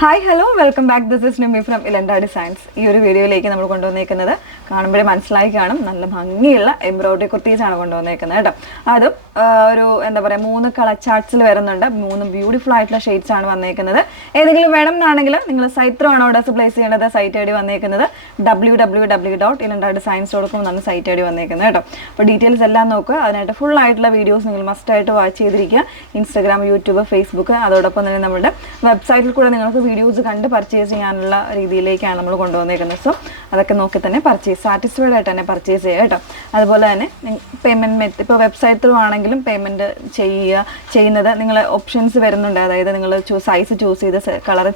Hi hello welcome back. This is Nimi from Ilanda designs. ഈ ഒരു വീഡിയോയിലേക്ക് നമ്മൾ കൊണ്ടുവന്നേക്കുന്നത് കാണുമ്പോഴേ മനസ്സിലായി കാണും, നല്ല ഭംഗിയുള്ള എംബ്രോയിഡറി കുർത്തീസാണ് കൊണ്ടുവന്നേക്കുന്നത് കേട്ടോ. അതും ഒരു എന്താ പറയുക 3 കളർ ചാർട്ട്സിൽ വരുന്നുണ്ട്. 3 ബ്യൂട്ടിഫുൾ ആയിട്ടുള്ള ഷെയ്ഡ്സ് ആണ് വന്നേക്കുന്നത്. ഏതെങ്കിലും വേണം എന്നാണെങ്കിൽ നിങ്ങൾ സൈറ്റ് ത്രൂ ആണോ ഓർഡേഴ്സ് പ്ലേസ് ചെയ്യേണ്ടത്. സൈറ്റ് ഐ ഡി വന്നേക്കുന്നത് www.ilendadesigns.com എന്നാണ് സൈറ്റ് ഐ ഡി വന്നേക്കുന്നത് കേട്ടോ. അപ്പോൾ ഡീറ്റെയിൽസ് എല്ലാം നോക്കുക. അതിനായിട്ട് ഫുൾ ആയിട്ടുള്ള വീഡിയോസ് നിങ്ങൾ മസ്റ്റായിട്ട് വാച്ച് ചെയ്തിരിക്കുക. ഇൻസ്റ്റാഗ്രാം, യൂട്യൂബ്, ഫേസ്ബുക്ക്, അതോടൊപ്പം തന്നെ നമ്മുടെ വെബ്സൈറ്റിൽ കൂടെ നിങ്ങൾക്ക് വീഡിയോസ് കണ്ട് പർച്ചേസ് ചെയ്യാനുള്ള രീതിയിലേക്കാണ് നമ്മൾ കൊണ്ടുവന്നേക്കുന്നത്. സോ അതൊക്കെ നോക്കി തന്നെ സാറ്റിസ്ഫൈഡ് ആയിട്ട് തന്നെ പർച്ചേസ് ചെയ്യുക കേട്ടോ. അതുപോലെ തന്നെ പേയ്മെൻറ്റ് ഇപ്പോൾ വെബ്സൈറ്റ് ത്രൂ ആണെങ്കിലും പേയ്മെൻറ്റ് ചെയ്യുന്നത് നിങ്ങൾ ഓപ്ഷൻസ് വരുന്നുണ്ട്. അതായത് നിങ്ങൾ സൈസ് ചൂസ് ചെയ്ത് കളർ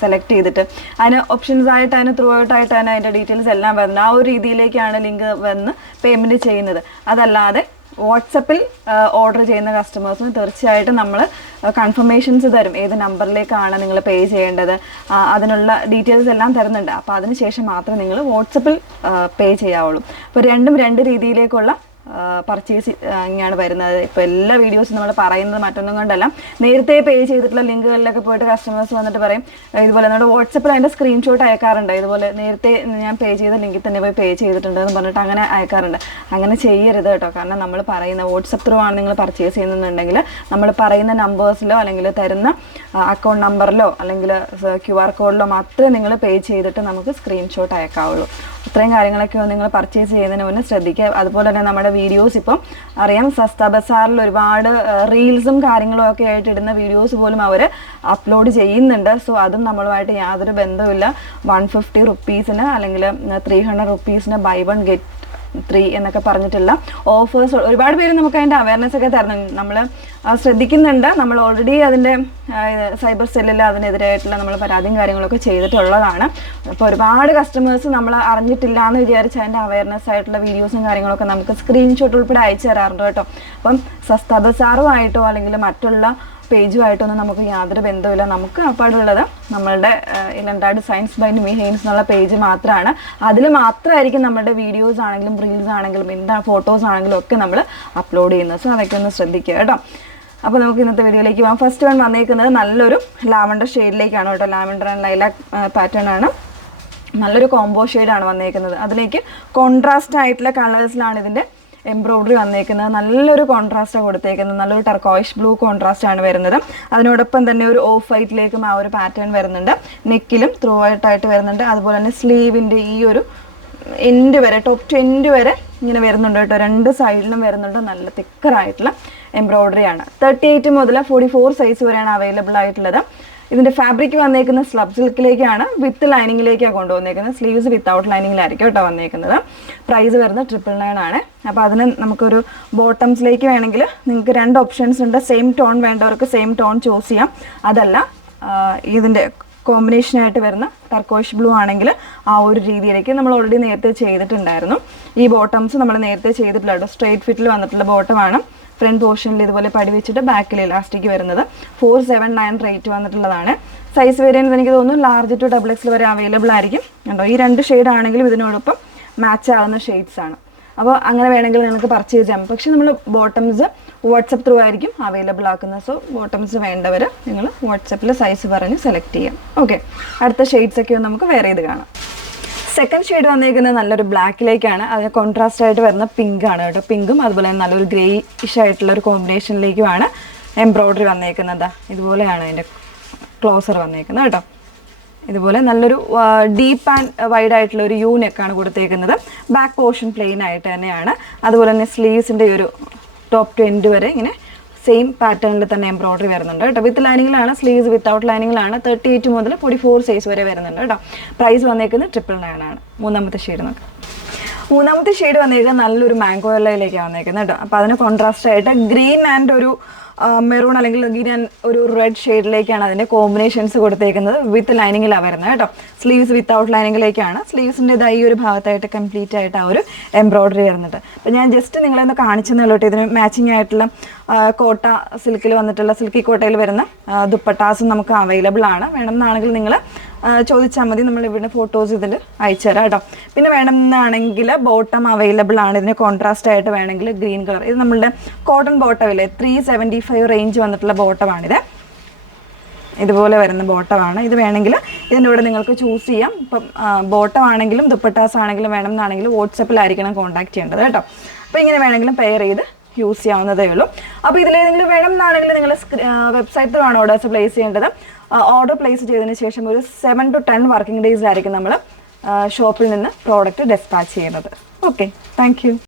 സെലക്ട് ചെയ്തിട്ട് അതിന് ഓപ്ഷൻസ് ആയിട്ട് അതിന് ത്രൂ ഔട്ടായിട്ട് തന്നെ അതിൻ്റെ ഡീറ്റെയിൽസ് എല്ലാം വരുന്നത്. ആ ഒരു രീതിയിലേക്കാണ് ലിങ്ക് വന്ന് പേയ്മെൻറ്റ് ചെയ്യുന്നത്. അതല്ലാതെ വാട്സപ്പിൽ ഓർഡർ ചെയ്യുന്ന കസ്റ്റമേഴ്സിന് തീർച്ചയായിട്ടും നമ്മൾ കൺഫർമേഷൻസ് തരും, ഏത് നമ്പറിലേക്കാണ് നിങ്ങൾ പേ ചെയ്യേണ്ടത്, അതിനുള്ള ഡീറ്റെയിൽസ് എല്ലാം തരുന്നുണ്ട്. അപ്പോൾ അതിന് ശേഷം മാത്രമേ നിങ്ങൾ വാട്സപ്പിൽ പേ ചെയ്യാവുള്ളൂ. അപ്പോൾ രണ്ടും രണ്ട് രീതിയിലേക്കുള്ള പർച്ചേസ് ഇങ്ങനെയാണ് വരുന്നത്. ഇപ്പോൾ എല്ലാ വീഡിയോസും നമ്മൾ പറയുന്നത് മറ്റൊന്നും കൊണ്ടല്ല, നേരത്തെ പേ ചെയ്തിട്ടുള്ള ലിങ്കുകളിലൊക്കെ പോയിട്ട് കസ്റ്റമേഴ്സ് വന്നിട്ട് പറയും ഇതുപോലെ നമ്മുടെ വാട്സപ്പിൽ അതിൻ്റെ സ്ക്രീൻഷോട്ട് അയക്കാറുണ്ട്. ഇതുപോലെ നേരത്തെ ഞാൻ പേ ചെയ്ത ലിങ്കിൽ തന്നെ പോയി പേ ചെയ്തിട്ടുണ്ട് എന്ന് പറഞ്ഞിട്ട് അങ്ങനെ അയക്കാറുണ്ട്. അങ്ങനെ ചെയ്യരുത് കേട്ടോ. കാരണം നമ്മൾ പറയുന്ന വാട്സപ്പ് ത്രൂ ആണ് നിങ്ങൾ പർച്ചേസ് ചെയ്യുന്നുണ്ടെങ്കിൽ നമ്മൾ പറയുന്ന നമ്പേഴ്സിലോ അല്ലെങ്കിൽ തരുന്ന അക്കൗണ്ട് നമ്പറിലോ അല്ലെങ്കിൽ QR കോഡിലോ മാത്രമേ നിങ്ങൾ പേ ചെയ്തിട്ട് നമുക്ക് സ്ക്രീൻഷോട്ട് അയക്കാവുള്ളൂ. ഇത്രയും കാര്യങ്ങളൊക്കെ നിങ്ങൾ പർച്ചേസ് ചെയ്യുന്നതിന് മുന്നേ ശ്രദ്ധിക്കുക. അതുപോലെ തന്നെ നമ്മുടെ വീഡിയോസ് ഇപ്പം അറിയാം, സസ്ത ബസാറിൽ ഒരുപാട് റീൽസും കാര്യങ്ങളും ഒക്കെ ആയിട്ട് ഇടുന്ന വീഡിയോസ് പോലും അവർ അപ്ലോഡ് ചെയ്യുന്നുണ്ട്. സോ അതും നമ്മളുമായിട്ട് യാതൊരു ബന്ധവുമില്ല. 150 റുപ്പീസിന് അല്ലെങ്കിൽ 300 റുപ്പീസിന് ബൈ 1 ഗെറ്റ് 3 എന്നൊക്കെ പറഞ്ഞിട്ടുള്ള ഓഫേഴ്സ് ഒരുപാട് പേര് നമുക്ക് അതിൻ്റെ അവയർനെസ് ഒക്കെ തരുന്നുണ്ട്. നമ്മൾ ശ്രദ്ധിക്കുന്നുണ്ട്. നമ്മൾ ഓൾറെഡി അതിൻ്റെ സൈബർ സെല്ലിൽ അതിനെതിരായിട്ടുള്ള നമ്മൾ പരാതിയും കാര്യങ്ങളൊക്കെ ചെയ്തിട്ടുള്ളതാണ്. അപ്പോൾ ഒരുപാട് കസ്റ്റമേഴ്സ് നമ്മൾ അറിഞ്ഞിട്ടില്ല എന്ന് വിചാരിച്ച് അതിൻ്റെ അവയർനെസ് ആയിട്ടുള്ള വീഡിയോസും കാര്യങ്ങളൊക്കെ നമുക്ക് സ്ക്രീൻഷോട്ട് ഉൾപ്പെടെ അയച്ചു തരാറുണ്ട് കേട്ടോ. അപ്പം സസ്ത ബസാറുമായിട്ടോ അല്ലെങ്കിൽ മറ്റുള്ള പേജുമായിട്ടൊന്നും നമുക്ക് യാതൊരു ബന്ധവുമില്ല. നമുക്ക് അപ്പാടുള്ളത് നമ്മളുടെ Elanda designs by Nimi Heinz എന്നുള്ള പേജ് മാത്രമാണ്. അതിൽ മാത്രമായിരിക്കും നമ്മുടെ വീഡിയോസ് ആണെങ്കിലും റീൽസ് ആണെങ്കിലും എന്താ ഫോട്ടോസ് ആണെങ്കിലും ഒക്കെ നമ്മൾ അപ്ലോഡ് ചെയ്യുന്നത്. സോ അതൊക്കെ ഒന്ന് ശ്രദ്ധിക്കുക കേട്ടോ. അപ്പോൾ നമുക്ക് ഇന്നത്തെ വീഡിയോയിലേക്ക് പോകാം. ഫസ്റ്റ് വൺ വന്നേക്കുന്നത് നല്ലൊരു ലാവൻഡർ ഷെയ്ഡിലേക്കാണ് കേട്ടോ. ലാവൻഡർ ആൻഡ് ലൈലാക് പാറ്റേൺ ആണ്. നല്ലൊരു കോംബോ ഷെയ്ഡാണ് വന്നേക്കുന്നത്. അതിലേക്ക് കോൺട്രാസ്റ്റ് ആയിട്ടുള്ള കളേഴ്സിലാണ് ഇതിൻ്റെ എംബ്രോയിഡറി വന്നേക്കുന്നത്. നല്ലൊരു കോൺട്രാസ്റ്റാണ് കൊടുത്തേക്കുന്നത്. നല്ലൊരു ടർക്കോയിഷ് ബ്ലൂ കോൺട്രാസ്റ്റ് ആണ് വരുന്നത്. അതിനോടൊപ്പം തന്നെ ഒരു ഓഫ് വൈറ്റിലേക്കും ആ ഒരു പാറ്റേൺ വരുന്നുണ്ട്. നെക്കിലും ത്രൂ ആയിട്ട് വരുന്നുണ്ട്. അതുപോലെ തന്നെ സ്ലീവിൻ്റെ ഈ ഒരു എൻഡ് വരെ, ടോപ്പ് ടു എൻഡ് വരെ ഇങ്ങനെ വരുന്നുണ്ട് കേട്ടോ. 2 സൈഡിലും വരുന്നുണ്ട്. നല്ല തിക്കറായിട്ടുള്ള എംബ്രോയിഡറി ആണ്. 38 മുതൽ 44 സൈസ് വരെയാണ് അവൈലബിൾ ആയിട്ടുള്ളത്. ഇതിൻ്റെ ഫാബ്രിക് വന്നേക്കുന്ന സ്ലബ് സിൽക്കിലേക്കാണ്, വിത്ത് ലൈനിങ്ങിലേക്കാണ് കൊണ്ടുവന്നേക്കുന്നത്. സ്ലീവ്സ് വിത്തൗട്ട് ലൈനിങ്ങിലായിരിക്കും കേട്ടോ വന്നേക്കുന്നത്. പ്രൈസ് വരുന്നത് 999 ആണ്. അപ്പോൾ അതിന് നമുക്കൊരു ബോട്ടംസിലേക്ക് വേണമെങ്കിൽ നിങ്ങൾക്ക് 2 ഓപ്ഷൻസ് ഉണ്ട്. സെയിം ടോൺ വേണ്ടവർക്ക് സെയിം ടോൺ ചൂസ് ചെയ്യാം. അതല്ല ഇതിൻ്റെ കോമ്പിനേഷനായിട്ട് വരുന്ന ടർക്കോയിഷ് ബ്ലൂ ആണെങ്കിൽ ആ ഒരു രീതിയിലേക്ക് നമ്മൾ ഓൾറെഡി നേരത്തെ ചെയ്തിട്ടുണ്ടായിരുന്നു. ഈ ബോട്ടംസ് നമ്മൾ നേരത്തെ ചെയ്തിട്ടില്ല കേട്ടോ. സ്ട്രെയിറ്റ് ഫിറ്റിൽ വന്നിട്ടുള്ള ബോട്ടമാണ്. ഫ്രണ്ട് പോർഷനിൽ ഇതുപോലെ പടി വെച്ചിട്ട് ബാക്കിൽ ഇലാസ്റ്റിക് വരുന്നത്. 479 റേറ്റ് വന്നിട്ടുള്ളതാണ്. സൈസ് വേരിയൻസ് എനിക്ക് തോന്നുന്നു ലാർജ് ടു XXL വരെ അവൈലബിൾ ആയിരിക്കും കേട്ടോ. ഈ 2 ഷെയ്ഡ് ആണെങ്കിലും ഇതിനോടൊപ്പം മാച്ച് ആവുന്ന ഷെയ്ഡ്സ് ആണ്. അപ്പോൾ അങ്ങനെ വേണമെങ്കിൽ നിങ്ങൾക്ക് പർച്ചേസ് ചെയ്യാം. പക്ഷേ നമ്മൾ ബോട്ടംസ് വാട്സപ്പ് ത്രൂ ആയിരിക്കും അവൈലബിൾ ആക്കുന്നത്. സോ ബോട്ടംസ് വേണ്ടവർ നിങ്ങൾ വാട്സപ്പിൽ സൈസ് പറഞ്ഞ് സെലക്ട് ചെയ്യാം. ഓക്കെ, അടുത്ത ഷെയ്ഡ്സ് ഒക്കെ നമുക്ക് വേറെ ഇത് കാണാം. സെക്കൻഡ് ഷെയ്ഡ് വന്നിരിക്കുന്നത് നല്ലൊരു ബ്ലാക്കിലേക്കാണ്. അതിന് കോൺട്രാസ്റ്റ് ആയിട്ട് വരുന്ന പിങ്ക് ആണ് കേട്ടോ. പിങ്കും അതുപോലെ തന്നെ നല്ലൊരു ഗ്രേയിഷ് ആയിട്ടുള്ള ഒരു കോമ്പിനേഷനിലേക്കുമാണ് എംബ്രോയിഡറി വന്നേക്കുന്നത്. ഇതുപോലെയാണ് അതിൻ്റെ ക്ലോസർ വന്നേക്കുന്നത് കേട്ടോ. ഇതുപോലെ നല്ലൊരു ഡീപ്പ് ആൻഡ് വൈഡ് ആയിട്ടുള്ള ഒരു യു നെക്കാണ് കൊടുത്തേക്കുന്നത്. ബാക്ക് പോർഷൻ പ്ലെയിൻ ആയിട്ട് തന്നെയാണ്. അതുപോലെ തന്നെ സ്ലീവ്സിൻ്റെ ഒരു ടോപ്പ് ടു എൻഡ് വരെ ഇങ്ങനെ സെയിം പാറ്റേണിൽ തന്നെ എംബ്രോയിഡറി വരുന്നുണ്ട് കേട്ടോ. വിത്ത് ലൈനിങ്ങിലാണ്, സ്ലീവ്സ് വിത്തൗട്ട് ലൈനിങ്ങിലാണ്. 38 മുതൽ 44 സൈസ് വരെ വരുന്നുണ്ട് കേട്ടോ. പ്രൈസ് വന്നേക്കുന്നത് 999 ആണ്. മൂന്നാമത്തെ ഷെയ്ഡ് നോക്കാം. മൂന്നാമത്തെ ഷെയ്ഡ് വന്നേക്കുന്നത് നല്ലൊരു മാംഗോ യെല്ലോയിലേക്കാണ് വന്നേക്കുന്നത് കേട്ടോ. അപ്പോൾ അതിന് കോൺട്രാസ്റ്റ് ആയിട്ട് ഗ്രീൻ ആൻഡ് ഒരു മെറൂൺ അല്ലെങ്കിൽ ഗ്രീൻ ഒരു റെഡ് ഷെയ്ഡിലേക്കാണ് അതിൻ്റെ കോമ്പിനേഷൻസ് കൊടുത്തേക്കുന്നത്. വിത്ത് ലൈനിങ്ങിലാണ് വരുന്നത് കേട്ടോ. Sleeves without ലൈനിങ്ങിലേക്കാണ്. സ്ലീവ്സിൻ്റെ ഈ ഒരു ഭാഗത്തായിട്ട് കംപ്ലീറ്റ് ആയിട്ട് ആ ഒരു എംബ്രോയിഡറി വരുന്നുണ്ട്. അപ്പോൾ ഞാൻ ജസ്റ്റ് നിങ്ങളെന്ന് കാണിച്ചെന്നുള്ളൂ. ഇതിന് മാച്ചിങ് ആയിട്ടുള്ള കോട്ട സിൽക്കിൽ വന്നിട്ടുള്ള സിൽക്കി കോട്ടയിൽ വരുന്ന ദുപ്പട്ടാസും നമുക്ക് അവൈലബിൾ ആണ്. വേണമെന്നാണെങ്കിൽ നിങ്ങൾ ചോദിച്ചാൽ മതി. നമ്മൾ ഇവിടെ ഫോട്ടോസ് ഇതിൽ അയച്ചു തരാം കേട്ടോ. പിന്നെ വേണമെന്നാണെങ്കിൽ ബോട്ടം അവൈലബിൾ ആണ്. ഇതിന് കോൺട്രാസ്റ്റ് ആയിട്ട് വേണമെങ്കിൽ ഗ്രീൻ കളർ. ഇത് നമ്മളുടെ കോട്ടൺ ബോട്ടം ഇല്ലേ, 375 റേഞ്ച് വന്നിട്ടുള്ള ബോട്ടമാണിത്. ഇതുപോലെ വരുന്ന ബോട്ടമാണ്. ഇത് വേണമെങ്കിൽ ഇതിൻ്റെ കൂടെ നിങ്ങൾക്ക് ചൂസ് ചെയ്യാം. ഇപ്പം ബോട്ടം ആണെങ്കിലും ദുപ്പട്ടാസ് ആണെങ്കിലും വേണമെന്നാണെങ്കിലും വാട്സപ്പിലായിരിക്കണം കോൺടാക്ട് ചെയ്യേണ്ടത് കേട്ടോ. അപ്പോൾ ഇങ്ങനെ വേണമെങ്കിലും പെയർ ചെയ്ത് യൂസ് ചെയ്യാവുന്നതേ ഉള്ളൂ. അപ്പോൾ ഇതിലേതെങ്കിലും വേണമെന്നാണെങ്കിൽ നിങ്ങൾ വെബ്സൈറ്റിലാണ് ഓർഡേഴ്സ് പ്ലേസ് ചെയ്യേണ്ടത്. ഓർഡർ പ്ലേസ് ചെയ്തതിന് ശേഷം ഒരു 7 to 10 വർക്കിംഗ് ഡേയ്സിലായിരിക്കും നമ്മൾ ഷോപ്പിൽ നിന്ന് പ്രോഡക്റ്റ് ഡെസ്പാച്ച് ചെയ്യുന്നത്. Okay, thank you.